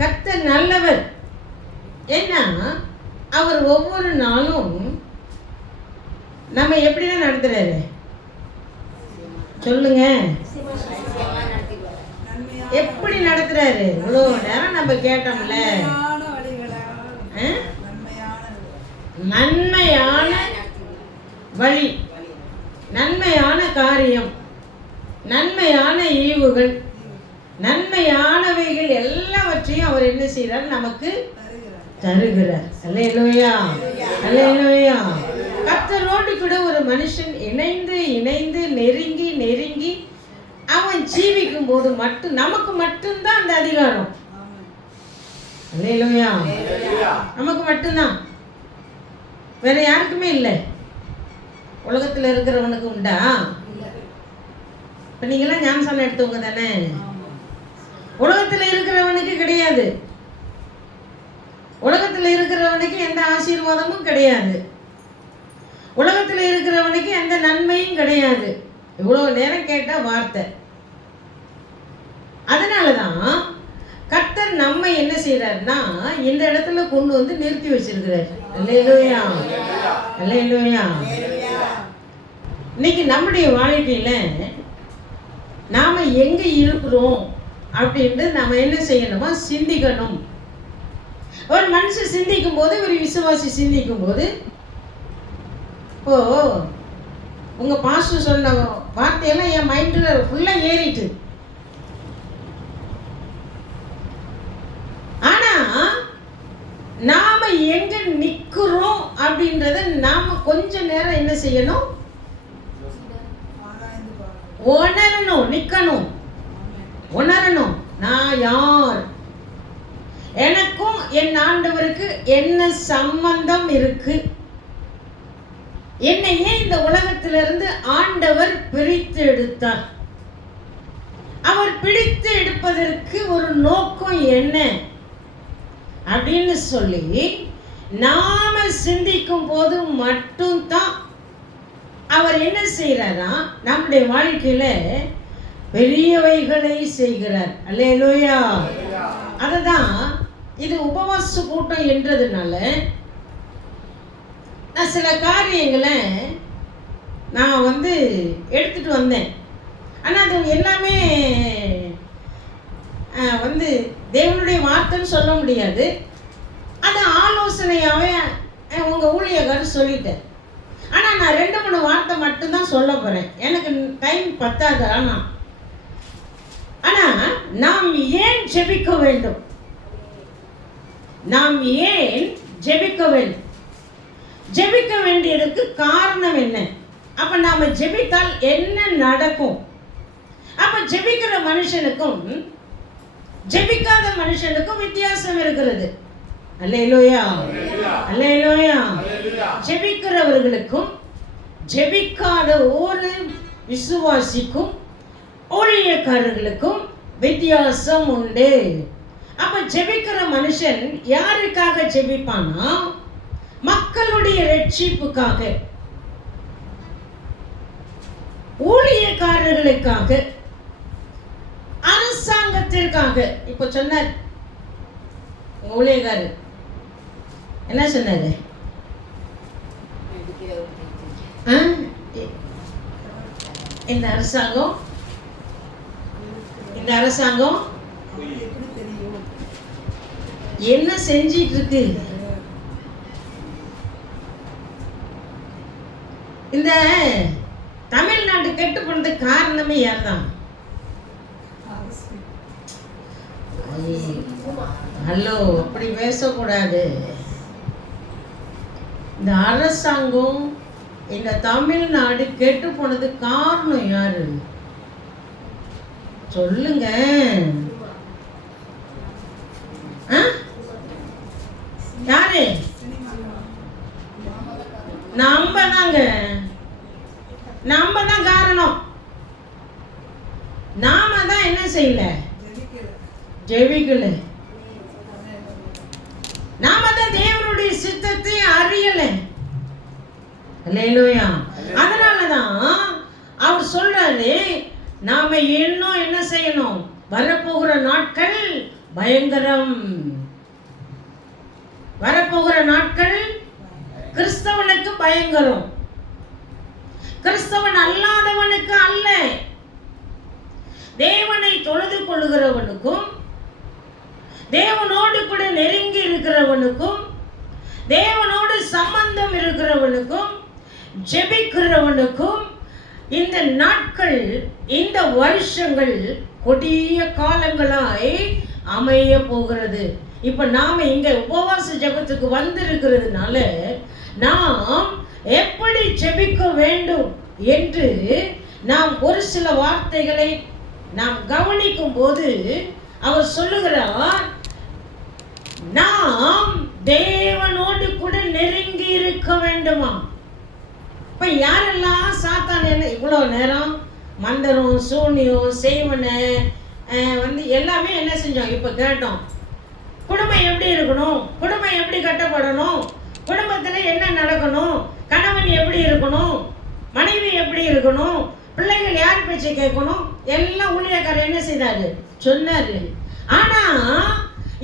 கர்த்தர் நல்லவர். ஏன்னா அவர் ஒவ்வொரு நாளும் நம்ம எப்படிதான் நடத்துறாரு சொல்லுங்க. எப்படி நடத்துறாரு? இவ்வளோ நேரம் நம்ம கேட்டோம்ல, நன்மையான வழி, நன்மையான காரியம், நன்மையான ஈவுகள், நன்மையானவைகள் எல்லாவற்றையும் அவர் என்ன செய்கிறார்? நமக்கு தருகிறார். அல்லேலூயா, அல்லேலூயா. கர்த்தரோடு கூட ஒரு மனுஷன் இணைந்து இணைந்து நெருங்கி நெருங்கி அவன் ஜீவிக்கும் போது மட்டும் நமக்கு மட்டும்தான் அந்த அதிகாரம். அல்லேலூயா, நமக்கு மட்டும்தான், வேற யாருக்குமே இல்லை. உலகத்தில் இருக்கிறவனுக்கு உண்டா? இப்போ நீங்களாம் ஞானசானம் எடுத்தவங்க தானே. உலகத்தில் இருக்கிறவனுக்கு கிடையாது. உலகத்தில் இருக்கிறவனுக்கு எந்த ஆசீர்வாதமும் கிடையாது. உலகத்தில் இருக்கிறவனுக்கு எந்த நன்மையும் கிடையாது. இவ்வளோ நேரம் கேட்ட வார்த்தை. அதனாலதான் கர்த்தர் நம்ம என்ன செய்யறாருன்னா இந்த இடத்துல கொண்டு வந்து நிறுத்தி வச்சிருக்கிறார். அல்லேலூயா, அல்லேலூயா. இன்னைக்கு நம்முடைய வாழ்க்கையில நாம எங்க இருக்கிறோம் அப்படின்ட்டு நாம என்ன செய்யணுமா? சிந்திக்கணும். ஒரு மனுஷன் சிந்திக்கும் போது, ஒரு விசுவாசி சிந்திக்கும் போது, இப்போ உங்க பாஸ்டர் சொன்ன வார்த்தையெல்லாம் என் மைண்ட்ல ஃபுல்லா ஏறிட்டு, ஆனா நாம எங்க நிக்கிறோம் அப்படின்றத நாம கொஞ்ச நேரம் என்ன செய்யணும்? உணரணும், நிக்கணும், உணரணும். நான் யார்? எனக்கும் என் ஆண்டவருக்கு என்ன சம்பந்தம் இருக்கு? என்னை ஏன் இந்த உலகத்திலிருந்து ஆண்டவர் பிரித்து எடுத்தார்? அவர் பிடித்து எடுப்பதற்கு ஒரு நோக்கம் என்ன அப்படின்னு சொல்லி நாம சிந்திக்கும் போது மட்டும்தான் அவர் என்ன செய்யறாரா? நம்முடைய வாழ்க்கையில பெரியவைகளை செய்கிறார். அல்லேலூயா. அதுதான் இது உபவாச கூட்டம் என்றதுனால நான் சில காரியங்களை நான் எடுத்துட்டு வந்தேன். ஆனால் அது எல்லாமே தேவனுடைய வார்த்தைன்னு சொல்ல முடியாது. அது ஆலோசனையாகவே உங்கள் ஊழியக்காரர் சொல்லிட்டேன். ஆனால் நான் 2-3 வார்த்தை மட்டும்தான் சொல்ல போகிறேன். எனக்கு டைம் பத்தாது. ஆனால் நாம் ஏன் ஜெபிக்க வேண்டும்? நாம் ஏன் ஜெபிக்க வேண்டும்? ஜெபிக்க வேண்டியதுக்கு காரணம் என்ன? அப்ப நாம ஜெபித்தால் என்ன நடக்கும்? அப்ப ஜெபிக்கிற மனுஷனுக்கும் ஜெபிக்காத மனுஷனுக்கும் வித்தியாசம் இருக்கிறது. அல்லேலூயா, அல்லேலூயா. ஜெபிக்கிறவர்களுக்கும் ஜெபிக்காத ஒரு விசுவாசிக்கும் ஊழியக்காரர்களுக்கும் வித்தியாசம் உண்டு. அப்ப ஜெபிக்கிற மனுஷன் யாருக்காக ஜெபிப்பானா? மக்களுடைய ரட்சிப்புக்காக, ஊழியக்காரர்களுக்காக, அரசாங்கத்திற்காக. இப்ப சொன்னார் ஊழியக்காரர் என்ன சொன்னாரு? இந்த அரசாங்கம் என்ன செஞ்சிட்டு இருக்கு? இந்த தமிழ்நாடு கெட்டு போனதுக்கு காரணமே யார்தான்? ஹலோ, அப்படி பேசக்கூடாது. இந்த அரசாங்கம், இந்த தமிழ்நாடு கெட்டு போனதுக்கு காரணம் யாரு? சொல்லுங்க. யாரு? நம்ம தாங்க. நம்ம தான் காரணம். நாம தான் என்ன செய்யல? ஜெபிக்கல. நாம தான் தேவனுடைய சித்தத்தை அறியல. அல்லேலூயா. அதனாலதான் அவர் சொல்றாரு, நாம இன்னும் என்ன செய்யணும்? வரப்போகிற நாட்கள் பயங்கரம். வரப்போகிற நாட்கள் கிறிஸ்தவனுக்கு பயங்கரம், கிறிஸ்தவன் அல்லாதவனுக்கு அல்ல. தேவனை தொழுது கொள்ளுகிறவனுக்கும், தேவனோடு கூட நெருங்கி இருக்கிறவனுக்கும், தேவனோடு சம்பந்தம் இருக்கிறவனுக்கும், ஜெபிக்கிறவனுக்கும் இந்த நாட்கள், இந்த வருஷங்கள் கொடிய காலங்களாய் அமைய போகிறது. இப்ப நாம இங்க உபவாச ஜெபத்துக்கு வந்திருக்கிறதுனால நாம் எப்படி ஜெபிக்க வேண்டும் என்று நாம் ஒரு சில வார்த்தைகளை நாம் கவனிக்கும் போது அவர் சொல்லுகிறார், நாம் தேவனோடு கூட நெருங்கி இருக்க வேண்டுமா. இப்ப யாரெல்லாம் சாத்தான் என்ன இவ்வளவு நேரம் மந்திரம், சூனியம், செய்வனை எல்லாமே என்ன செஞ்சோம், இப்ப கேட்டோம். குடும்பம் எப்படி இருக்கணும், குடும்பம் எப்படி கட்டப்படணும், குடும்பத்துல என்ன நடக்கணும், கணவன் எப்படி இருக்கணும், மனைவி எப்படி இருக்கணும், பிள்ளைகள் யார் பேச்சை கேட்கணும், எல்லாம் ஊழியக்காரர் என்ன செய்தாரு, சொன்னாரு. ஆனா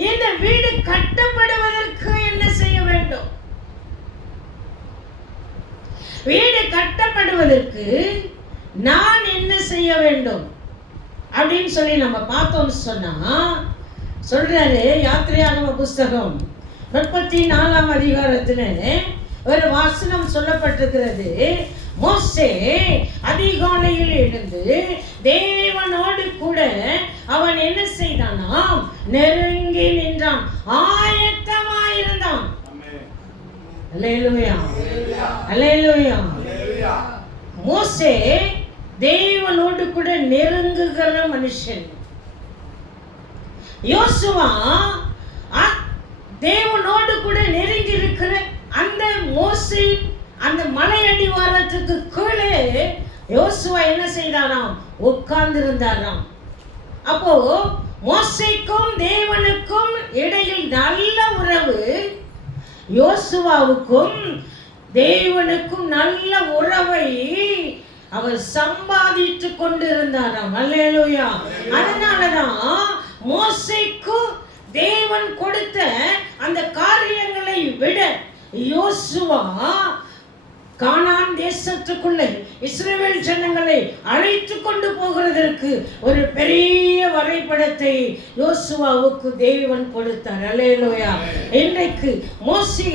இந்த வீடு கட்டப்படுவதற்கு என்ன செய்ய வேண்டும், வீடு கட்டப்படுவதற்கு நான் என்ன செய்ய வேண்டும் அப்படின்னு சொல்லி நம்ம பார்த்தோம்னு சொன்னா சொல்றாரு. யாத்திரையாகம புஸ்தகம் 34ஆம் அதிகாரத்துல ஒரு வசனம் சொல்லப்பட்டிருக்கிறது. மோசே அதிகாலையில் எழுந்து தேவனோடு கூட அவன் என்ன செய்தானாம், நெருங்கி நின்றான், ஆயத்தமாயிருந்தான். அல்லேலூயா, அல்லேலூயா. மோசே தேவனோடு கூட நெருங்குகிற மனுஷன். யோசுவா தேவனோடு கூட நெருங்கி இருக்கிற அந்த மோசே அந்த மலை அடிவாரத்துக்கு கீழே யோசுவா என்ன செய்தாராம், உட்கார்ந்து இருந்தாராம். அப்போ மோசேக்கும் தேவனுக்கும் இடையில் நல்ல உறவு, யோசுவாவுக்கும் தேவனுக்கும் நல்ல உறவை அவர் சம்பாதித்து கொண்டிருந்தாராம். அல்லேலூயா. அதனாலதான் மோசேக்கு தேவன் கொடுத்த அந்த காரியங்களை விட யோசுவா கானான் தேசத்துக்குள்ளே இஸ்ரவேல் ஜனங்களை அழைத்து கொண்டு போகிறதற்கு ஒரு பெரிய வரைபடத்தை யோசுவாவுக்கு தேவன் கொடுத்தார். அல்லேலூயா. இன்றைக்கு மோசே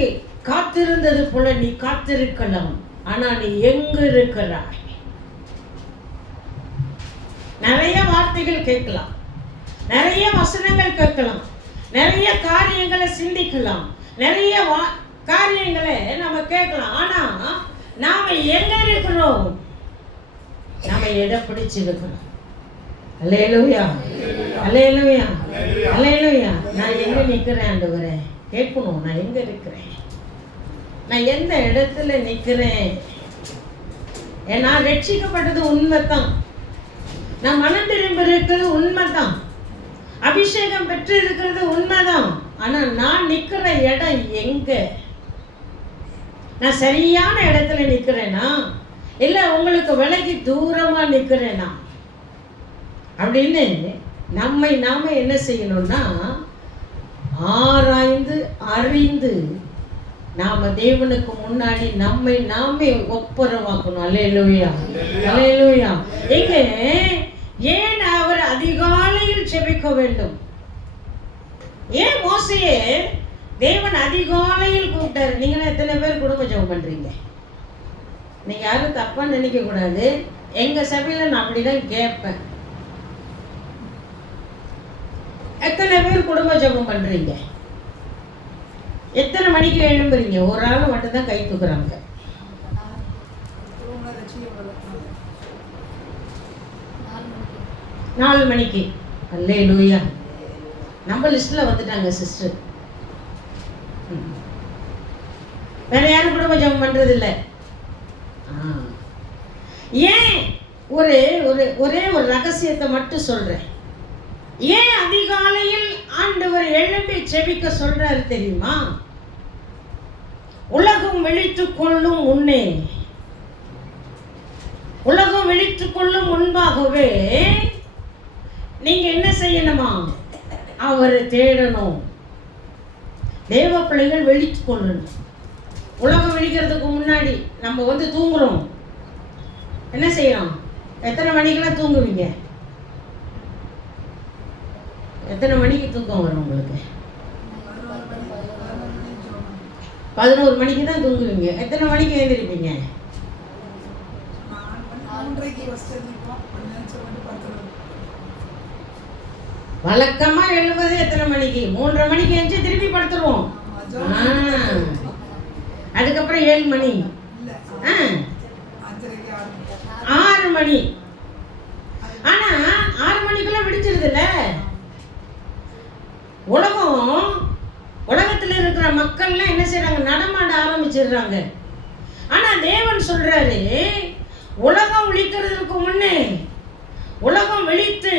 காத்திருந்தது போல நீ காத்திருக்கலாம். ஆனா நீ எங்க இருக்கிறாய்? நிறைய வார்த்தைகள் கேட்கலாம், நிறைய வசனங்கள் கேட்கலாம், நிறைய காரியங்களை சிந்திக்கலாம், நிறைய காரியங்களை நம்ம கேட்கலாம். ஆனா நாம எங்க இருக்கிறோம்? நாம எதை பிடிச்சிருக்கிறோம்? அல்லேலூயா, அல்லேலூயா, அல்லேலூயா. நான் எங்க நிக்கிறேன் ஆண்டவரே? கேட்கணும். நான் எங்க இருக்கிறேன்? நான் எந்த இடத்துல நிக்கிறேன்? நான் ரட்சிக்கப்பட்டது உண்மைதான், நான் மனம் திரும்பி இருக்கிறது உண்மைதான், அபிஷேகம் பெற்று இருக்கிறது உண்மைதான். ஆனா நான் நிக்கிற இடம் எங்க? நான் சரியான இடத்துல நிக்கிறேனா இல்ல உங்களுக்கு விலகி தூரமா நிக்கிறேனா அப்படின்னு நாம என்ன செய்யணும்னா ஆராய்ந்து அறிந்து நாம தேவனுக்கு முன்னாடி நம்மை நாமே ஒப்புரவாக்கணும். அல்லேலூயா, அல்லேலூயா. இங்க ஏன் அவர் அதிகாலையில் ஜெபிக்க வேண்டும்? ஏன் மோசேயே தேவன் அதிகாலையில் கூப்பிட்டாரு? நீங்க எத்தனை பேர் குடும்ப ஜெபம் பண்றீங்க? நீங்க யாரும் தப்பா நினைக்க கூடாது. எங்க சபையில நான் அப்படிதான் கேட்பேன், எத்தனை பேர் குடும்ப ஜெபம் பண்றீங்க? எத்தனை மணிக்கு எழும்புறீங்க? ஒரு ஆள் மட்டும் தான் கை தூக்குறாங்க. 4 மணிக்கு. அல்லேலூயா. நம்ம லிஸ்ட்ல வந்துட்டாங்க சிஸ்டர். வேற யாரும் குடும்ப ஜெபம் பண்றது இல்லை. ஏன்? ஒரே ஒரு ரகசியத்தை மட்டும் சொல்றேன். ஏன் அதிகாலையில் ஆண்டவர் எழுப்பி ஜெபிக்க சொல்றாரு தெரியுமா? உலகம் விழித்துக் கொள்ளும் முன்னே, உலகம் விழித்துக் கொள்ளும் முன்பாகவே நீங்க என்ன செய்யணுமா? அவரை தேடணும். தேவ பிள்ளைகள் விழித்து கொள்ளணும். உலகம் விழிக்கிறதுக்கு முன்னாடி நம்ம தூங்குறோம். என்ன செய்யறோம்? எத்தனை மணிக்கெல்லாம் தூங்குவீங்க? எத்தனை மணிக்கு தூக்கம் வரும் உங்களுக்கு? 11 மணிக்கு தான் தூங்குவீங்க. எத்தனை மணிக்கு எழுந்திருப்பீங்க? வழக்கமா எழுவது எத்தனை மணிக்கு? 3:30 மணிக்கு எழுந்து திருப்பி படுத்துருவோம். அதுக்கப்புறம் 7 மணி, 6 மணி. ஆனா 6 மணிக்குள்ள விடிச்சிருதுல்ல. உலகத்துல இருக்கிற மக்கள்லாம் என்ன செய்யறாங்க? நடமாட ஆரம்பிச்சிடுறாங்க. ஆனா தேவன் சொல்றாரு, உலகம் விழிக்கிறதுக்கு முன்னே, உலகம் விழித்து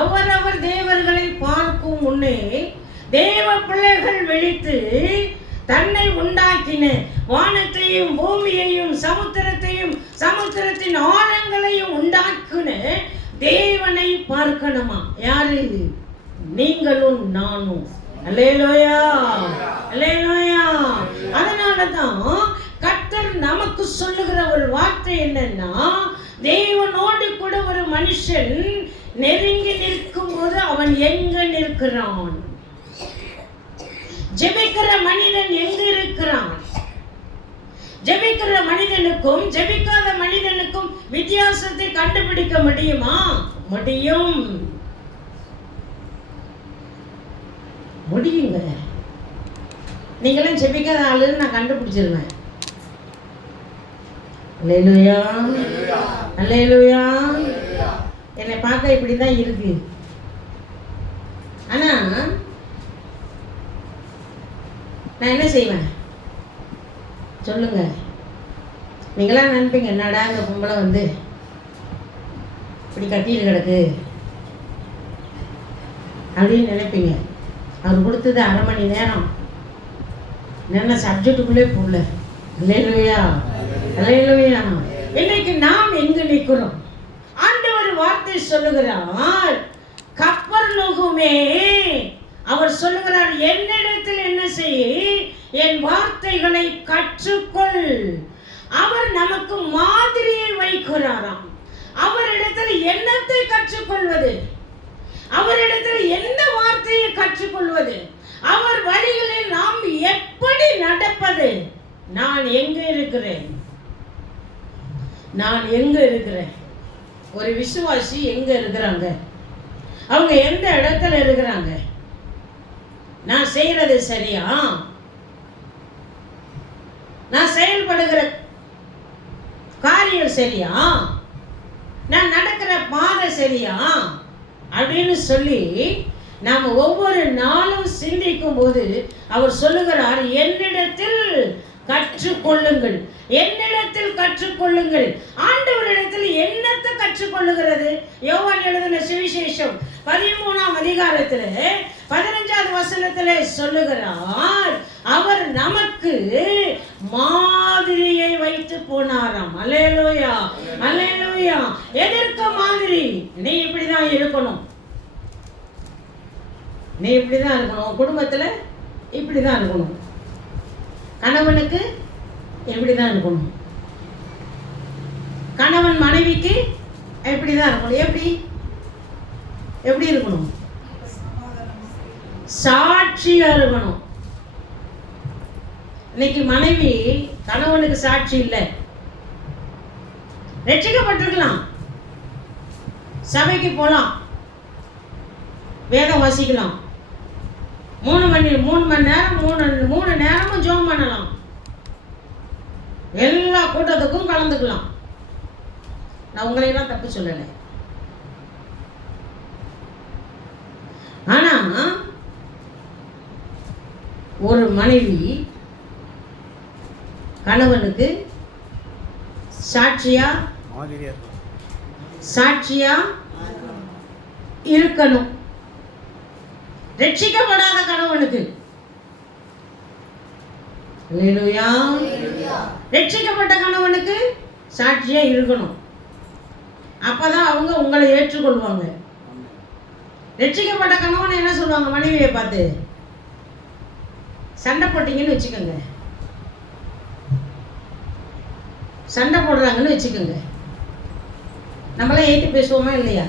அவரவர் தேவர்களை பார்க்கும் முன்னே தேவ பிள்ளைகள் விழித்து தன்னை உண்டாக்கின வானத்தையும் பூமியையும் சமுத்திரத்தையும் சமுத்திரத்தின் ஆழங்களையும் உண்டாக்குன தேவனை பார்க்கணுமா? யாரு? நீங்களும் நானும். அல்லேலூயா, அல்லேலூயா. அதனாலதான் கர்த்தர் நமக்கு சொல்லுகிற ஒரு வார்த்தை என்னன்னா, தேவனோடு கூட ஒரு மனுஷன் நெருங்கி நிற்கும் போது அவன் எங்க நிற்கிறான்? ஜெபிக்கிற மனிதன் எங்க இருக்கிறான்? ஜெபிக்கிற மனிதனுக்கும் ஜெபிக்காத மனிதனுக்கும் வித்தியாசத்தை கண்டுபிடிக்க முடியுமா? முடியும், முடியுங்க. நீங்களும் ஜெபிக்காத ஆளுன்னு நான் கண்டுபிடிச்சிருவேன். அல்லேலூயா, அல்லேலூயா. என்னை பார்க்க இப்படிதான் இருக்கு. ஆனா நான் என்ன செய்வேன் சொல்லுங்க? நீங்களாம் நினைப்பீங்க, என்னடா இந்த பொம்பளை இப்படி கட்டிட்டு கிடக்கு அப்படின்னு நினைப்பீங்க. அவர் கொடுத்தது 1/2 மணி நேரம். என்ன சப்ஜெக்டுக்குள்ளே போகல. அல்லேலூயா, அல்லேலூயா. இன்னைக்கு நாம் எங்க நிற்கிறோம்? ஆண்டவர் வார்த்தை சொல்லுகிறார், கப்பர்நகூமே, அவர் சொல்லுகிறார், என்னிடத்தில் என்ன செய்? என் வார்த்தைகளை கற்றுக்கொள். அவர் நமக்கு மாதிரியை வைக்கிறாராம். அவரிடத்தில் என்னத்தை கற்றுக்கொள்வது? அவரிடத்தில் எந்த வார்த்தையை கற்றுக்கொள்வது? அவர் வழிகளில் நாம் எப்படி நடப்பது? நான் எங்க இருக்கிறேன்? நான் எங்க இருக்கிறேன்? ஒரு விசுவாசி எங்க இருக்கிறாங்க? அவங்க எந்த இடத்துல இருக்கிறாங்க? நான் செய்யறது சரியா? நான் செயல்படுகிற காரியம் சரியா? நான் நடக்கிற பாதை சரியா? அப்படின்னு சொல்லி நாம் ஒவ்வொரு நாளும் சிந்திக்கும் போது அவர் சொல்லுகிறார், என்னிடத்தில் கற்றுக்கொள்ளுங்கள், என்னிடத்தில் கற்றுக்கொள்ளுங்கள். ஆண்டவரிடத்தில் என்னத்தை கற்றுக்கொள்ளுகிறது? யோவான் எழுதின சுவிசேஷம் 13ஆம் அதிகாரத்தில் 15வது வசனத்திலே சொல்லுகிறார், அவர் நமக்கு மாதிரியை வைத்து போனாராம். அல்லேலூயா, அல்லேலூயா. எதற்கு மாதிரி? நீ இப்படிதான் இருக்கணும், நீ இப்படிதான் இருக்கணும், குடும்பத்துல இப்படிதான் இருக்கணும், கணவனுக்கு எப்படிதான் இருக்கணும், கணவன் மனைவிக்கு எப்படிதான் இருக்கணும். எப்படி எப்படி இருக்கணும்? சாட்சியா இருக்கணும். இன்னைக்கு மனைவி கணவனுக்கு சாட்சி இல்லை. ரட்சிக்கப்பட்டிருக்கலாம், சபைக்கு போலாம், வேதம் வாசிக்கலாம், 3 மணி நேரம் 3 நேரமும் ஜெபம் பண்ணலாம், எல்லா கூட்டத்துக்கும் கலந்துக்கலாம். நான் உங்களையெல்லாம் தப்பு சொல்லலை. ஆனா ஒரு மனைவி கணவனுக்கு சாட்சியா இருக்கணும். ரட்சிக்கப்படாத கணவனுக்கு, ரட்சிக்கப்பட்ட கணவனுக்கு சாட்சியா இருக்கணும். அப்பதான் அவங்க உங்களை ஏற்றுக்கொள்வாங்க. ரட்சிக்கப்பட்ட கணவன் என்ன சொல்லுவாங்க மனைவியை பார்த்து? சண்டை போட்டீங்கன்னு வச்சுக்கோங்க, சண்டை போடுறாங்கன்னு வச்சுக்கோங்க, நம்மளாம் ஏற்றி பேசுவோமா இல்லையா?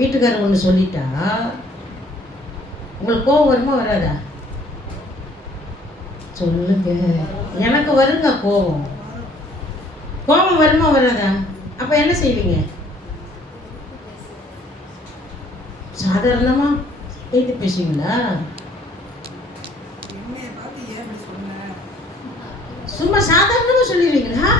வீட்டுக்காரர் ஒன்று சொல்லிட்டா உங்களுக்கு கோபம் வருமா வராதா? சொல்லுங்க. எனக்கு வருங்க கோபம். கோபம் வருமா வராதா? அப்போ என்ன செய்வீங்க? சாதாரணமா ஏற்றி பேசுவீங்களா? சும்மா சாதாரணமா சொல்லிடுவீங்களா?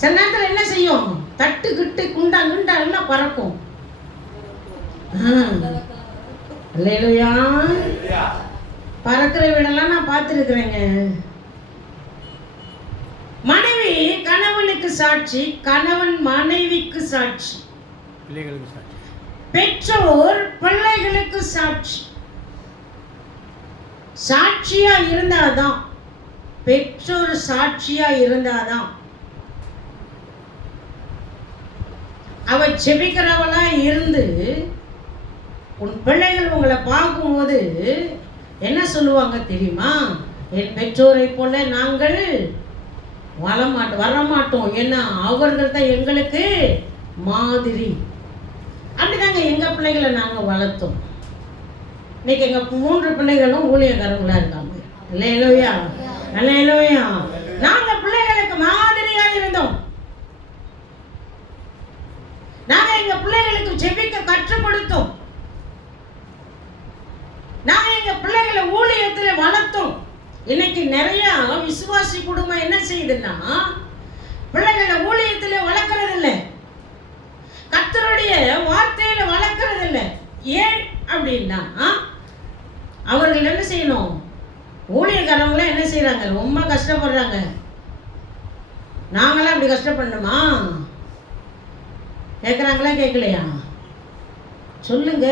சில நேரத்தில் என்ன செய்யும்? தட்டு கிட்டு குண்டா குண்டா எல்லாம் பறக்கும். அல்லேலூயா. பறக்கிற வீடெல்லாம் நான் பார்த்துருக்குறேங்க. மனைவி கணவனுக்கு சாட்சி, கணவன் மனைவிக்கு சாட்சி, பெற்றோர் பிள்ளைகளுக்கு சாட்சி. சாட்சியா இருந்தாதான், பெற்றோர் சாட்சியா இருந்தாதான் அவ செபிக்கிறவளா இருந்து உன் பிள்ளைகள் உங்களை பார்க்கும்போது என்ன சொல்லுவாங்க தெரியுமா? என் பெற்றோரை போல நாங்கள் வரமாட்டோம், ஏன்னா அவர்கள் தான் எங்களுக்கு மாதிரி. அப்படிதாங்க எங்க பிள்ளைகளை நாங்கள் வளர்த்தோம். இன்னைக்கு எங்க 3 பிள்ளைகளும் ஊழியக்காரங்களா இருக்காங்க. அல்லேலூயா, அல்லேலூயா. நாங்க பிள்ளைகளுக்கு மாதிரியா இருந்தோம். நாங்க எங்க பிள்ளைகளுக்கு ஜெபிக்க கற்றுக் கொடுத்தோம். நாங்க எங்க பிள்ளைகளை ஊழியத்துல வளர்த்தோம். இன்னைக்கு நிறைய விசுவாசி குடும்பம் என்ன செய்யுதுன்னா, பிள்ளைகளை ஊழியத்துல வளர்க்கறது இல்லை, கர்த்தருடைய வார்த்தையில வளர்க்கறது இல்லை. ஏன் அப்படின்னா, அவர்கள் என்ன செய்யணும்? ஊழியக்காரங்களாம் என்ன செய்யறாங்க? ரொம்ப கஷ்டப்படுறாங்க. நாங்களாம் அப்படி கஷ்டப்படணுமா? கேட்குறாங்களா கேட்கலையா? சொல்லுங்க.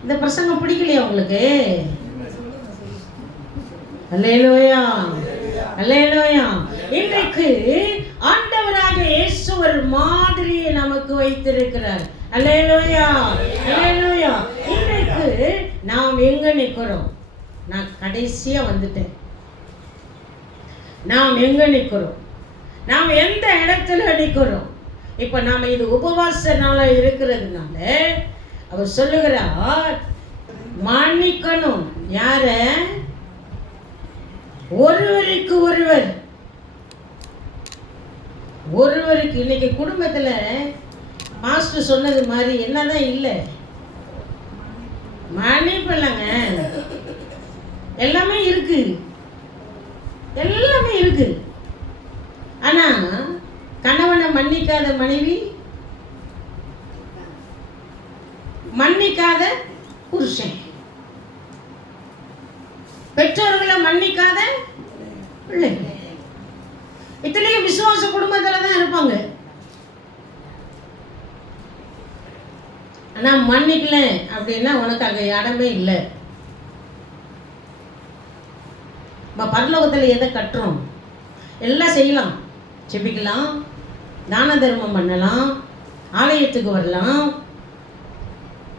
இந்த பிரசங்கம் பிடிக்கலையா உங்களுக்கு? அல்லேலூயா, அல்லேலூயா. இன்றைக்கு ஆண்டவராக இயேசு ஒரு மாதிரியை நமக்கு வைத்திருக்கிறார். அல்லேலூயா, அல்லேலூயா. இன்றைக்கு நாம் எங்க நிற்கிறோம்? நான் கடைசியா வந்துட்டேன். நாம் எங்க நிற்கிறோம்? நாம் எந்த இடத்துல நிற்கிறோம்? இப்ப நாம இது உபவாச நாளா இருக்கிறதுனால அவர் சொல்லுகிறார், மன்னிக்கணும். யார? ஒருவருக்கு ஒருவர். ஒருவருக்கு. இன்னைக்கு குடும்பத்துல மாஸ்டர் சொன்னது மாதிரி என்னதான் இல்லை, மன்னிப்பு இல்லைங்க. எல்லாமே இருக்கு, எல்லாமே இருக்கு. ஆனா கணவனை மன்னிக்காத மனைவி, மன்னிக்காத புருஷன், பெற்றோர்களை மன்னிக்காத பிள்ளைகள், இத்தனையும் விசுவாச குடும்பத்துல தான் இருப்பாங்க. ஆனா மன்னிக்கல அப்படின்னா உனக்கு அங்க இடமே இல்லை. பரலோகத்துல எதை கட்டுறோம்? எல்லாம் செய்யலாம், செபிக்கலாம், தான தர்மம் பண்ணலாம், ஆலயத்துக்கு வரலாம்,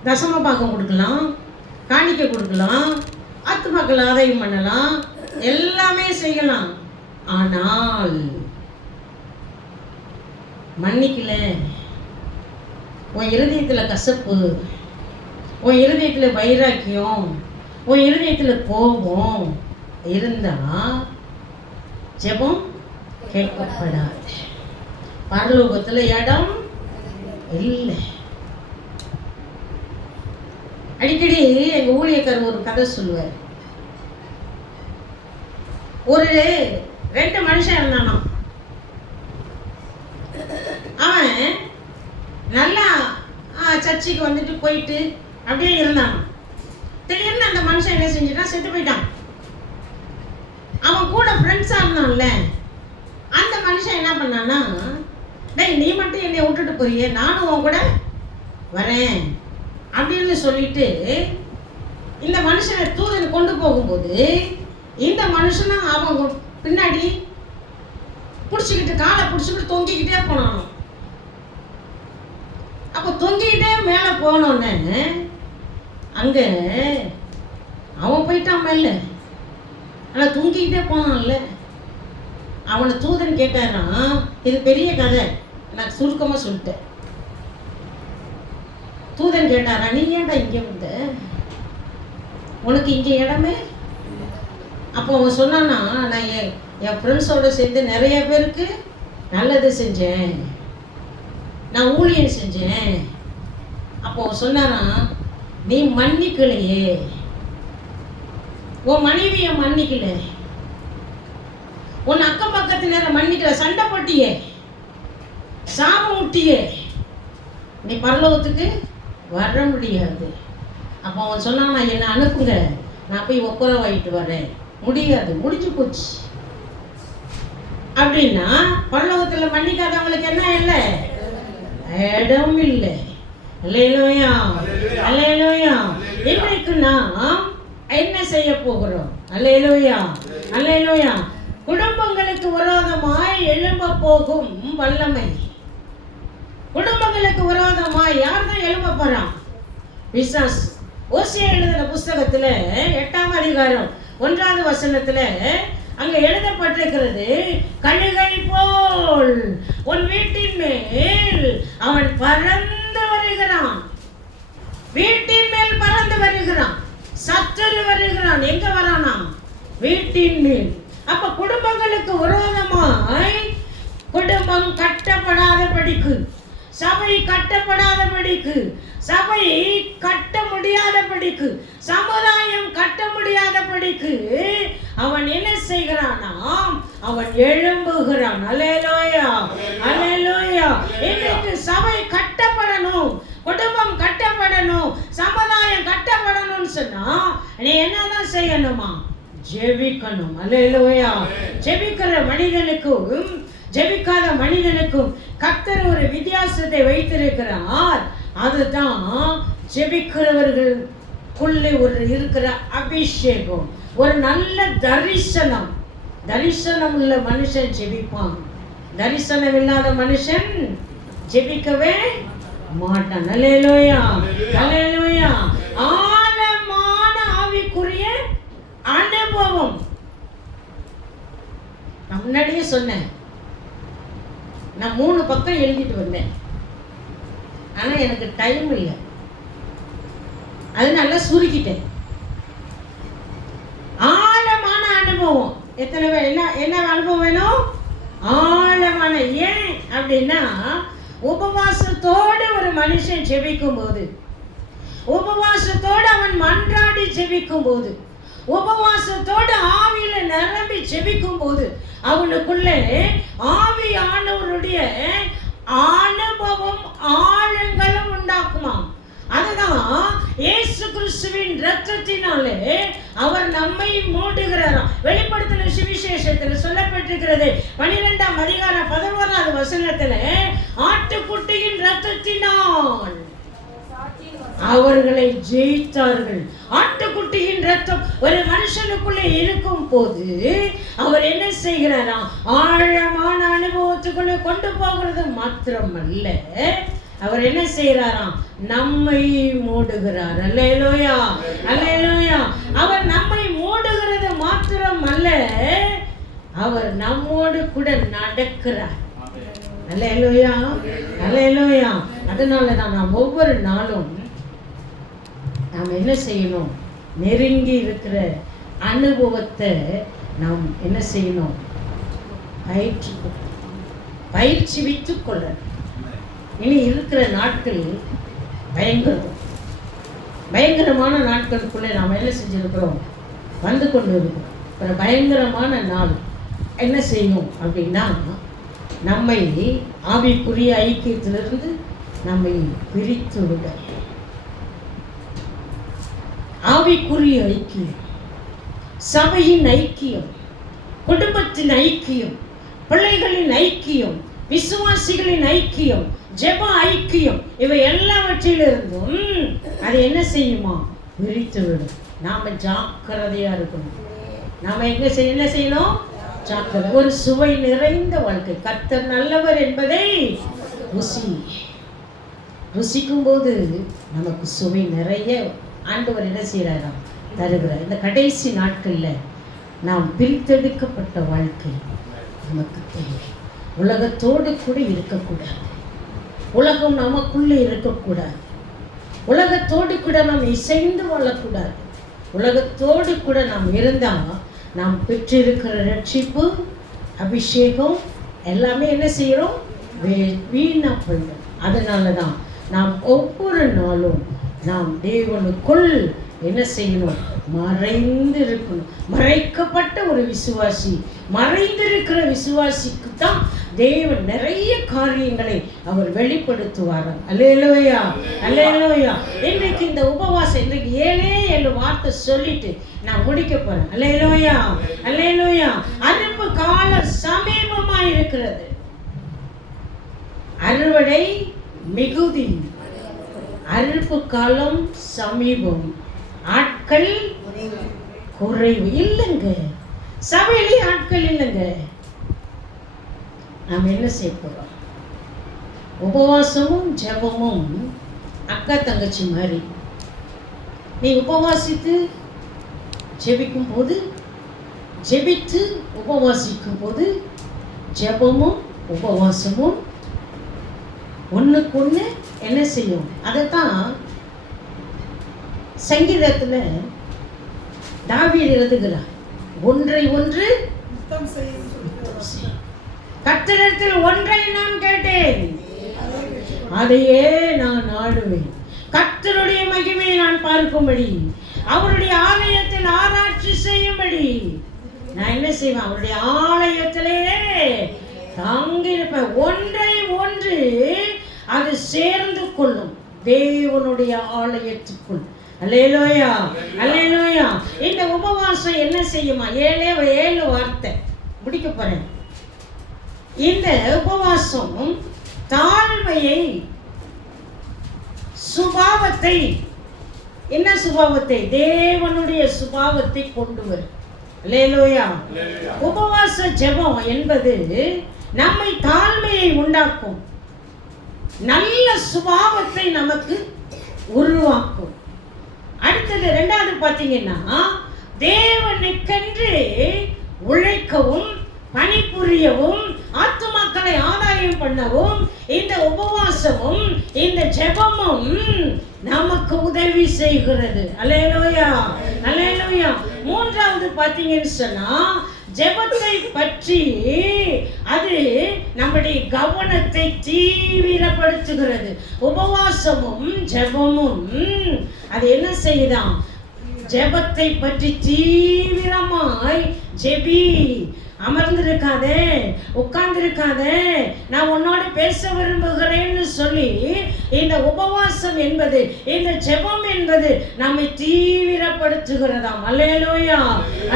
தசம பாகம் கொடுக்கலாம், காணிக்கை கொடுக்கலாம், ஆத்துமாக்கள் ஆதாயம் பண்ணலாம், எல்லாமே செய்யலாம். ஆனால் மன்னிக்கல, உன் இருதயத்தில் கசப்பு, உன் இருதயத்தில் வைராக்கியம், உன் இருதயத்தில் கோபம் இருந்தா ஜெபம் கேட்கப்படாது. பரலோகத்துல இடம் இல்லை. அடிக்கடி எங்க ஊழியக்காரர் ஒரு கதை சொல்லுவார். ஒரு 2 மனுஷன் இருந்தானா. அவன் நல்லா சர்ச்சுக்கு வந்துட்டு போயிட்டு அப்படியே இருந்தான். திடீர்னு அந்த மனுஷன் என்ன செஞ்சுட்டான்? செத்து போயிட்டான். அவன் கூட ஃப்ரெண்ட்ஸா இருந்தான்ல, அந்த மனுஷன் என்ன பண்ணான்னா, டேய் நீ மட்டும் என்னை விட்டுட்டு போறியே, நானும் உன் கூட வரேன் அப்படின்னு சொல்லிட்டு இந்த மனுஷனை தூதன் கொண்டு போகும்போது இந்த மனுஷனும் அவங்க பின்னாடி பிடிச்சிக்கிட்டு காலை பிடிச்சிக்கிட்டு தொங்கிக்கிட்டே போனான். அப்போ தொங்கிக்கிட்டே மேலே போனோன்னே அங்கே அவன் போயிட்டான் மேல, ஆனால் தூங்கிக்கிட்டே போனான்ல. அவனை தூதன் கேட்டாரான், இது பெரிய கதை, நான் சுருக்கமாக சொல்லிட்டேன். தூதன் கேட்டாரா, நீ ஏன்டா இங்கே வந்த, உனக்கு இங்கே இடமே? அப்போ அவன் சொன்னான்னா, நான் என் ஃப்ரெண்ட்ஸோடு சேர்ந்து நிறைய பேருக்கு நல்லது செஞ்சேன், நான் ஊழியம் செஞ்சேன். அப்போ அவன் சொன்னானா, நீ மன்னிக்கலையே, உன் மனைவியை மன்னிக்கல, உன் அக்கம் பக்கத்தினரை மன்னிக்கல, சண்டை போட்டியே, சாபம் விட்டியே, நீ பரலோகத்துக்கு வர முடியாது. அப்போ அவன் சொன்னான், நான் என்னை அனுப்புங்க, நான் போய் ஒப்புரவாயிட்டு வரேன். முடியாது, முடிஞ்சு போச்சு. அப்படின்னா பரலோகத்தில் மன்னிக்காதவங்களுக்கு என்ன இல்லை? இடம் இல்லை. அல்லேலூயா, அல்லேலூயா. இன்றைக்கு நாம் என்ன செய்ய போகிறோம்? அல்லேலூயா, அல்லேலூயா. குடும்பங்களுக்கு விரோதமாய் எழும்ப போகும் வல்லமை. குடும்பங்களுக்கு விரோதமாய் யார் தான் எழும்ப போறான்? பிசாசு. ஓசியா எழுதின புஸ்தகத்துல 8ஆம் அதிகாரம் 1வது வசனத்துல அங்க எழுதப்பட்டிருக்கிறது, கழுகை போல் உன் வீட்டின் மேல் அவன் பறந்து வருகிறான். வீட்டின் மேல் பறந்து வருகிறான், சத்துரு வருகிறான். எங்க வரானா? வீட்டின் மேல். அப்ப குடும்பங்களுக்கு விரோதமாய், குடும்பம் கட்டப்படாதபடிக்கு, சபை கட்டப்படாதபடிக்கு, சபை கட்ட முடியாதபடிக்கு, சமுதாயம் கட்ட முடியாதபடிக்கு அவன் என்ன செய்கிறானாம்? அவன் எழும்புகிறான். அல்லேலூயா, அல்லேலூயா. இன்றைக்கு சபை கட்டப்படணும், குடும்பம் கட்டப்படணும், சமுதாயம் கட்டப்படணும்னு சொன்னா நீ என்னதான் செய்யணுமா? ஜெபிக்கணும். அல்லேலூயா. ஜெபிக்கிற மனிதனுக்கும் ஜெபிக்காத மனிதனுக்கும் கர்த்தர் ஒரு வித்தியாசத்தை வைத்திருக்கிறார். அதுதான் ஜெபிக்கிறவர்களுக்குள்ளே ஒரு இருக்கிற அபிஷேகம், ஒரு நல்ல தரிசனம். தரிசனம் உள்ள மனுஷன் ஜெபிப்பான், தரிசனம் இல்லாத மனுஷன் ஜெபிக்கவே மாட்டான். அல்லேலூயா, அல்லேலூயா. ஆழமான ஆவிக்குரிய அனுபவம். நான் முன்னாடியே சொன்னேன், நான் 3 பக்கம் எழுதிட்டு வந்தேன், ஆனால் எனக்கு டைம் இல்லை, அதனால சுருக்கிட்டேன். ஆழமான அனுபவம். எத்தனை பேர் என்ன அனுபவம் வேணும்? ஆழமான. ஏன் அப்படின்னா, உபவாசத்தோடு ஒரு மனுஷன் ஜெபிக்கும் போது, உபவாசத்தோடு அவன் மன்றாடி ஜெபிக்கும் போது, உபவாசத்தோடு ஆவியில நிரம்பி ஜெபிக்கும் போது அவனுக்குள்ளே ஆவியானவருடைய அனுபவம் ஆழங்களும் உண்டாக்குமா. அதுதான் இயேசு கிறிஸ்துவின் இரத்தத்தினாலே அவர் நம்மை மூடுகிறாராம். வெளிப்படுத்தின சுவிசேஷத்தில் சொல்லப்பட்டிருக்கிறது 12ஆம் அதிகாரம் 11வது வசனத்தில், ஆட்டுக்குட்டியின் இரத்தத்தினால் அவர்களை ஜெயித்தார்கள். ஆட்டுக்குட்டியின் ரத்தம் ஒரு மனுஷனுக்குள்ளே இருக்கும் போது அவர் என்ன செய்கிறாராம்? ஆழமான அனுபவத்துக்குள்ளே கொண்டு போகிறது மாத்திரமல்ல, அவர் என்ன செய்கிறாராம்? நம்மை மூடுகிறார். அல்லேலூயா, அல்லேலூயா. அவர் நம்மை மூடுகிறது மாத்திரமல்ல, அவர் நம்மோடு கூட நடக்கிறார். அல்லேலூயா, அல்லேலூயா. அதனால தான் நாம் ஒவ்வொரு நாளும் நாம் என்ன செய்யணும்? நெருங்கி இருக்கிற அனுபவத்தை நாம் என்ன செய்யணும்? பயிற்சி வைத்துக் கொள்ள. இனி இருக்கிற நாட்கள் பயங்கரமான நாட்களுக்குள்ளே நாம் என்ன செஞ்சிருக்கிறோம்? வந்து கொண்டு இருக்கிறோம். ஒரு பயங்கரமான நாள் என்ன செய்யும் அப்படின்னா, நம்மை ஆவிக்குரிய ஐக்கியத்திலிருந்து நம்மை பிரித்து விட. ஆவிக்குரிய ஐக்கியம், சபையின் ஐக்கியம், குடும்பத்தின் ஐக்கியம், பிள்ளைகளின் ஐக்கியம், விசுவாசிகளின் ஐக்கியம், ஜெப ஐக்கியம், இவை எல்லாவற்றிலிருந்தும் அது என்ன செய்யுமா? பிரித்து விடும். நாம ஜாக்கிரதையா இருக்கணும். நாம என்ன செய்யணும்? ஜாக்கிரதை. ஒரு சுவை நிறைந்த வாழ்க்கை. கர்த்தர் நல்லவர் என்பதை ருசி. ருசிக்கும் போது நமக்கு சுவை நிறைய ஆண்டவர் என்ன செய்கிறாராம், தருகிறார். இந்த கடைசி நாட்களில் நாம் பிரித்தெடுக்கப்பட்ட வாழ்க்கை நமக்கு தேவை. உலகத்தோடு கூட இருக்கக்கூடாது, உலகம் நமக்குள்ளே இருக்கக்கூடாது, உலகத்தோடு கூட நாம் இசைந்து வாழக்கூடாது. உலகத்தோடு கூட நாம் இருந்தால் நாம் பெற்றிருக்கிற ரட்சிப்பு, அபிஷேகம் எல்லாமே என்ன செய்கிறோம், வீணாக போயிடும். அதனால தான் நாம் ஒவ்வொரு நாளும் நாம் தேவனுக்குள் என்ன செய்யணும், மறைந்து இருக்கணும். மறைக்கப்பட்ட ஒரு விசுவாசி, மறைந்திருக்கிற விசுவாசிக்கு தான் தேவன் நிறைய காரியங்களை அவர் வெளிப்படுத்துவார். அல்லேலூயா, அல்லேலூயா. இன்றைக்கு இந்த உபவாசம், இன்றைக்கு 7 வார்த்தை சொல்லிட்டு நான் முடிக்க போறேன். அல்லேலூயா, அல்லேலூயா. அறுப்பு காலம் சமீபமா இருக்கிறது. அறுவடை மிகுதி, அறுப்பு காலம் சமீபம், ஆட்கள் குறைவு. இல்லைங்க, சபையிலே ஆட்கள் இல்லைங்க. நாம் என்ன செய்ய போறோம்? உபவாசமும் ஜெபமும் அக்கா தங்கச்சி மாதிரி. நீ உபவாசித்து ஜெபிக்கும் போது, ஜெபித்து உபவாசிக்கும் போது, ஜெபமும் உபவாசமும் ஒன்றுக்கு ஒன்று என்ன செய்யும்? அதைத்தான் சங்கீதத்தில் தாவீது எழுதுகிறார், ஒன்றை ஒன்று கர்த்தரிடத்தில் ஒன்றை நான் கேட்டேன், அதையே நான் நாடுவேன். கர்த்தருடைய மகிமையை நான் பார்க்கும்படி, அவருடைய ஆலயத்தில் ஆராய்ச்சி செய்யும்படி நான் என்ன செய்வேன்? அவருடைய ஆலயத்திலே தங்கி இருப்பேன். ஒன்றை ஒன்று அது சேர்ந்து கொள்ளும் தேவனுடைய ஆலயத்துக்குள். அல்லேலூயா, அல்லேலூயா. இந்த உபவாசம் என்ன செய்யுமா? 7 வார்த்தை முடிக்க போறேன். இந்த உபவாசம் தாழ்மையை, சுபாவத்தை, என்ன சுபாவத்தை? தேவனுடைய சுபாவத்தை கொண்டு வரும். அல்லேலூயா. உபவாச ஜெபம் என்பது நம்மை தாழ்மையை உண்டாக்கும், நல்ல சுபாவத்தை நமக்கு உருவாக்கும். அடுத்தது 2வது பார்த்தீங்கன்னா, தேவனுக்கென்று உழைக்கவும் பணிபுரியவும் ஆத்துமாக்களை ஆதாயம் பண்ணவும் இந்த உபவாசமும் இந்த ஜெபமும் நமக்கு உதவி செய்கிறது. அல்லேலூயா, அல்லேலூயா. 3வது பார்த்தீங்கன்னு சொன்னா, ஜெபத்தை பற்றி அது நம்முடைய கவனத்தை தீவிரப்படுத்துகிறது. உபவாசமும் ஜெபமும் அது என்ன செய்யுதாம்? ஜெபத்தை பற்றி தீவிரமாய் ஜெபி. அமர்ந்திருக்காதே, உட்கார்ந்திருக்காதே, நான் உன்னோட பேச விரும்புகிறேன்னு சொல்லி இந்த உபவாசம் என்பது, இந்த ஜெபம் என்பது நம்மை தீவிரப்படுத்துகிறதாம். அல்லேலூயா,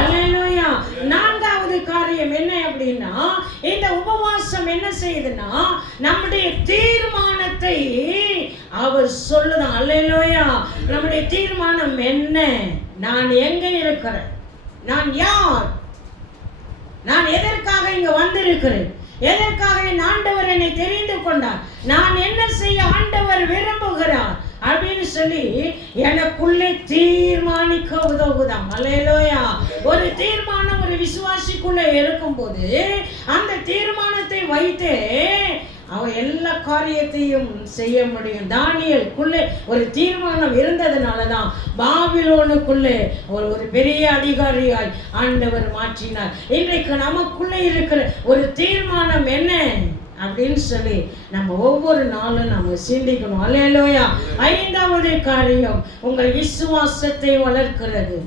அல்லேலூயா. 4வது காரியம் என்ன அப்படின்னா, இந்த உபவாசம் என்ன செய்யுதுன்னா, நம்முடைய தீர்மானத்தை அவர் சொல்லுதான். அல்லேலூயா. நம்முடைய தீர்மானம் என்ன? நான் எங்க இருக்கிறேன்? நான் யார்? நான் எதற்காக இங்க வந்திருக்கிறேன்? எதற்காக என் ஆண்டவர் என்னை தெரிந்து கொண்டார்? நான் என்ன செய்ய ஆண்டவர் விரும்புகிறார் அப்படின்னு சொல்லி எனக்குள்ளே தீர்மானிக்க உதவுதாம். அல்லேலூயா. ஒரு தீர்மானம் ஒரு விசுவாசிக்குள்ளே இருக்கும்போது அந்த தீர்மானத்தை வைத்தே அவன் எல்லா காரியத்தையும் செய்ய முடியும். தானியேலுக்குள்ளே ஒரு தீர்மானம் இருந்ததுனால தான் பாபிலோனுக்குள்ளே ஒரு பெரிய அதிகாரியாய் ஆண்டவர் மாற்றினார். இன்றைக்கு நமக்குள்ளே இருக்கிற ஒரு தீர்மானம் என்ன அப்படின்னு சொல்லி நம்ம ஒவ்வொரு நாளும் நம்ம சிந்திக்கணும். அல்லேலூயா. 5வது காரியம் உங்கள் விசுவாசத்தை வளர்க்கிறது.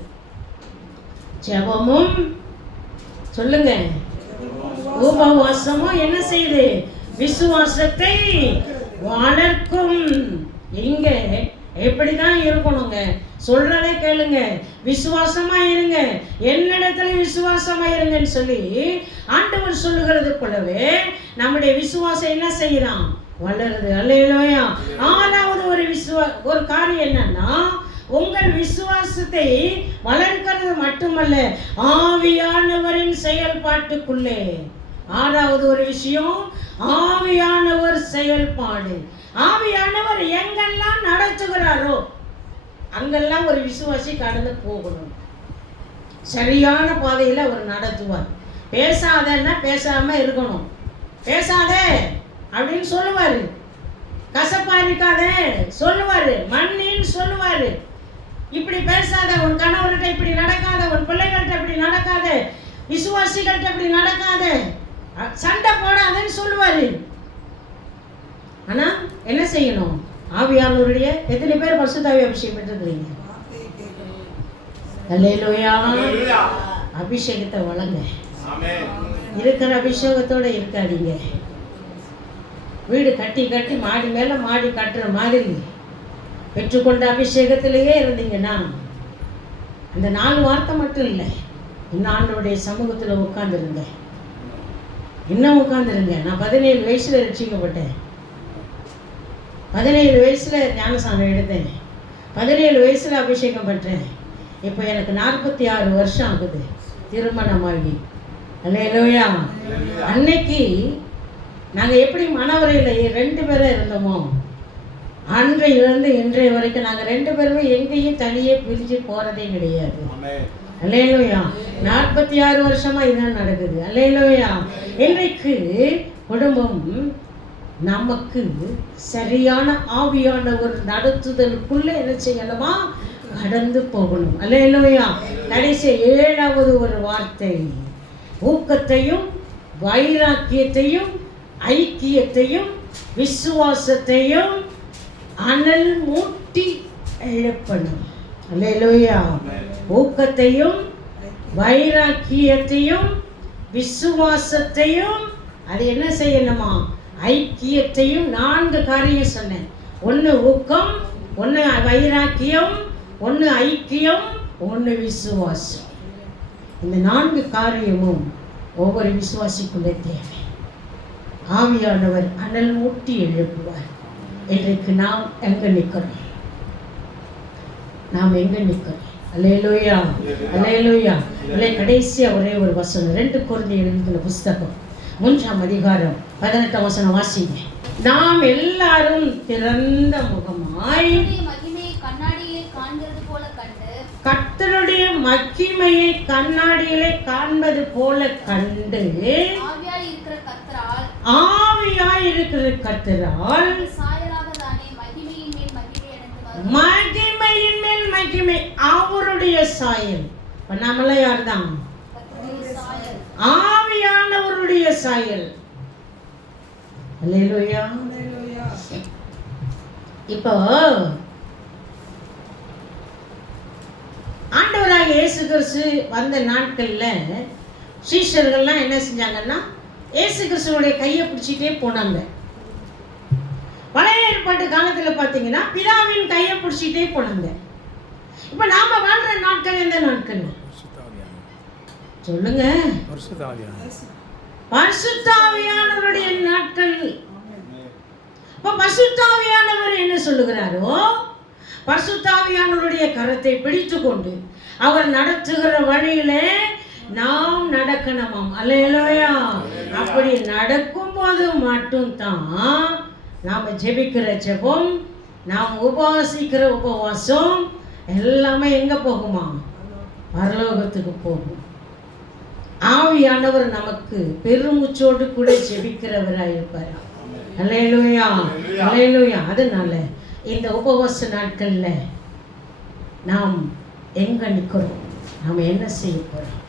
ஜெபமும் சொல்லுங்க, உபவாசமும் என்ன செய்யுது? விசுவாசத்தை வளர்க்கும். இங்க எப்படிதான் இருக்கணுங்க? சொல்றதே கேளுங்க, விசுவாசமா இருங்க, என்னிடத்துல விசுவாசமா இருங்கன்னு சொல்லி ஆண்டவர் சொல்லுகிறது போலவே நம்முடைய விசுவாசம் என்ன செய்யலாம்? வளருது. அல்லேலூயா. 6வது ஒரு காரியம் என்னன்னா, உங்கள் விசுவாசத்தை வளர்க்கிறது மட்டுமல்ல, ஆவியானவரின் செயல்பாட்டுக்குள்ளே. 6வது ஒரு விஷயம், ஆவியானவர் செயல்பாடு. ஆவியானவர் எங்கெல்லாம் நடத்துகிறாரோ அங்கெல்லாம் ஒரு விசுவாசி கடந்து போகணும். சரியான பாதையில் அவர் நடத்துவார். பேசாதன்னா பேசாம இருக்கணும். பேசாதே அப்படின்னு சொல்லுவார். கசப்பா இருக்காதே சொல்லுவார். மண்ணின்னு சொல்லுவார். இப்படி பேசாத, உன் கணவர்கிட்ட இப்படி நடக்காத, உன் பிள்ளைகள்கிட்ட இப்படி நடக்காத, விசுவாசிகள்கிட்ட இப்படி நடக்காத, சண்டை போடாதன்னு சொல்லுவார். ஆனால் என்ன செய்யணும்? ஆவியானவருடைய எத்தனை பேர் பரிசுத்த ஆவி அபிஷேகம் பெற்றிருக்கிறீங்க? அல்லேலூயா. அபிஷேகத்தை வழங்க. இருக்கிற அபிஷேகத்தோட இருக்காதீங்க. வீடு கட்டி கட்டி மாடி மேல மாடி கட்டுற மாதிரி பெற்றுக்கொண்ட அபிஷேகத்திலேயே இருந்தீங்கன்னா அந்த 4 வார்த்தை மட்டும் இல்லை, இன்னும் ஆண்டவருடைய சமூகத்தில் உட்காந்துருங்க. இன்னும் உட்காந்துருங்க. நான் 17 வயசுல ரட்சிக்கப்பட்டேன். 17 வயசுல ஞானசானம் எடுத்தேன். 17 வயசுல அபிஷேகம் பெற்றேன். இப்போ எனக்கு 46 வருஷம் ஆகுது திருமணமாகி. அல்லேலூயா. அன்னைக்கு நாங்கள் எப்படி மணவரையில் 2 பேரும் இருந்தோமோ அன்றையிலிருந்து இன்றைய வரைக்கும் நாங்கள் 2 பேருமே எங்கேயும் தனியே பிரிஞ்சு போகிறதே கிடையாது. அல்லேலூயா. 46 வருஷமாக இதுதான் நடக்குது. அல்லேலூயா. இன்றைக்கு குடும்பம் நமக்கு சரியான ஆவியான ஒரு நடத்துதலுக்குள்ளே என்ன செய்யணுமா? கடந்து போகணும். அல்லேலூயா. கடைசி 7வது ஒரு வார்த்தை, ஊக்கத்தையும் வைராக்கியத்தையும் ஐக்கியத்தையும் விசுவாசத்தையும் அனல் மூட்டி எழுப்பணும். அல்லேலூயா. ஊக்கத்தையும் வைராக்கியத்தையும் விசுவாசத்தையும் அது என்ன செய்யணுமா? ஐக்கியத்தையும் 4 காரியம் சொன்னேன். 1 ஊக்கம், 1 வைராக்கியம், 1 ஐக்கியம், 1 விசுவாசம். இந்த 4 காரியமும் ஒவ்வொரு விசுவாசிக்குள்ளே தேவை. ஆவியானவர் அனல் மூட்டி எழுப்புவார். இன்றைக்கு நாம் எங்க நிற்கிறோம்? நாம் எங்க நிற்கிறோம்? அல்லேலூயா. அல்லேலூயா. கடைசியா ஒரே ஒரு வசனம், 2 கொரிந்தியர் எழுதின புஸ்தகம் 3ஆம் அதிகாரம் 18ஆம் வசனம் வாசிங்க. நாம் எல்லாரும் திறந்த முகமாய் கர்த்தருடைய மகிமையை கண்ணாடியிலே காண்பது போல கண்டு ஆவியாய் இருக்கிற கர்த்தரால் மகிமையின் மேல் மகிமை, அவருடைய சாயல். நம்மள யார் தான்? ஆவியானவருடைய சாயல். அல்லேலூயா. இப்போ ஆண்டவராக இயேசு கிறிஸ்து வந்த நாட்கள்ல சீஷர்கள்லாம் என்ன செஞ்சாங்கன்னா இயேசு கிறிஸ்துவோடைய கையை பிடிச்சிட்டே போனாங்க. பழைய ஏற்பாட்டு காலத்தில் பார்த்தீங்கன்னா பிதாவின் கையை பிடிச்சிட்டே போனாங்க. இப்போ நாம வாழ்ற நாட்கள் எந்த நாட்கள் சொல்லுங்க? பரிசுத்தாவியானவருடைய நாட்கள். இப்போ பரிசுத்தாவியானவர் என்ன சொல்லுகிறாரோ, பரிசுத்தாவியானவருடைய கரத்தை பிடித்து கொண்டு அவர் நடத்துகிற வழியிலே நாம் நடக்கணுமாம். அல்லேலூயா. அப்படி நடக்கும்போது மட்டும்தான் நாம் ஜெபிக்கிற ஜெபம், நாம் உபவாசிக்கிற உபவாசம் எல்லாமே எங்க போகுமா? பரலோகத்துக்கு போகும். ஆவியானவர் நமக்கு பெருமூச்சோடு கூட ஜெபிக்கிறவராக இருப்பார். அல்லேலூயா. அல்லேலூயா. அதனால இந்த உபவாச நாட்கள்ல நாம் எங்க நிற்கிறோம்? நாம் என்ன செய்ய போறோம்?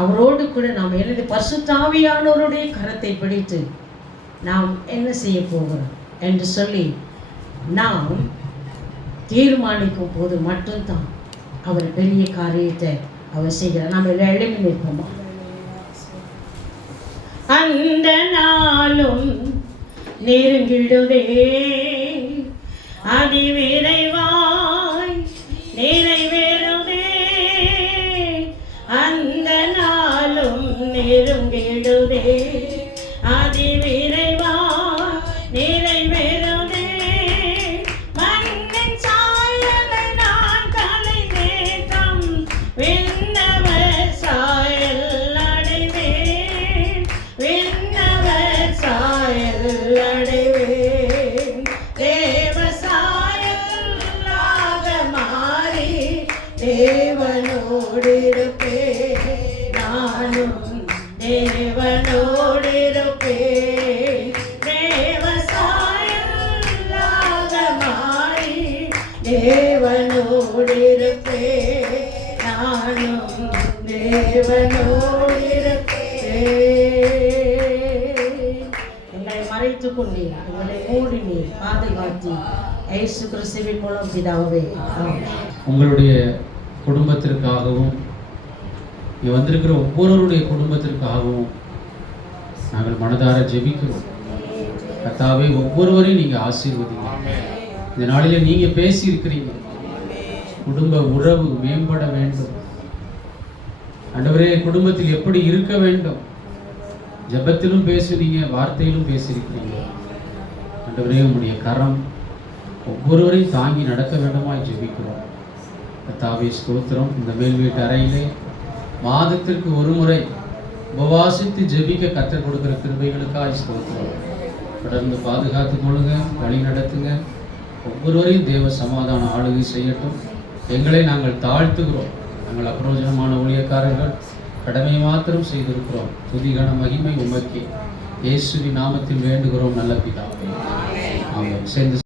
அவரோடு கூட நாம் எழுதி பரிசுத்தாவியானவருடைய கரத்தை பிடித்து நாம் என்ன செய்ய போகிறோம் என்று சொல்லி நாம் தீர்மானிக்கும் போது மட்டும்தான் அவர் பெரிய காரியத்தை அவர் செய்கிறார். நாம் எல்லாம் எழுதி நிற்போமா? அந்த நாளும் நெருங்கிடுதே, அதிவிரைவாய் நிறைவேறுதே. அந்த நாளும் நெருங்கிடுதே, அதிவிரைவாய் நிறைவேறுதே. மண்ணின் சாயலை நான் கலைந்தேன், விண்ணவர் சாயல் அடைவேன். விண்ணவர் தேவனோடு இருப்பேன், நானும் தேவனோடு இருப்பேன். தேவசாயல்லாத மாறி தேவனோடு இருப்பேன், நானும் தேவனோடு இருப்பேன். எங்களை மறைத்துக் கொண்டீர், எங்களை மூடினீர், பாதுகாத்தீர். இயேசு கிறிஸ்துவின் மூலம் பிதாவே, ஆமென். உங்களுடைய குடும்பத்திற்காகவும் இங்கே வந்திருக்கிற ஒவ்வொருவருடைய குடும்பத்திற்காகவும் நாங்கள் மனதார ஜெபிக்கிறோம். கர்த்தாவே, ஒவ்வொருவரையும் நீங்கள் ஆசீர்வதிங்க. இந்த நாளிலே நீங்கள் பேசியிருக்கிறீங்க, குடும்ப உறவு மேம்பட வேண்டும். ஆண்டவரே, குடும்பத்தில் எப்படி இருக்க வேண்டும், ஜெபத்திலும் பேசுனீங்க, வார்த்தையிலும் பேசியிருக்கிறீங்க. ஆண்டவரே, உங்களுடைய கரம் ஒவ்வொருவரையும் தாங்கி நடக்க வேண்டுமாய் ஜெபிக்கிறோம். கர்த்தாவே, ஸ்தோத்திரம். இந்த மேல் வீட்டு அறையிலே மாதத்திற்கு ஒரு முறை உபவாசித்து ஜெபிக்க கற்றுக் கொடுக்கிற கிருபைகளுக்காய் ஸ்தோத்திரம். தொடர்ந்து பாதுகாத்து கொள்ளுங்க, வழி நடத்துங்க. ஒவ்வொருவரையும் தேவ சமாதான ஆளுகை செய்யட்டும். எங்களை நாங்கள் தாழ்த்துகிறோம். நாங்கள் அப்பிரோஜனமான ஊழியக்காரர்கள், கடமை மாத்திரம் செய்திருக்கிறோம். துதிகன மகிமை உமக்கே. இயேசுவின் நாமத்தில் வேண்டுகிறோம் நல்ல பிதாவே, ஆமென். சேர்ந்து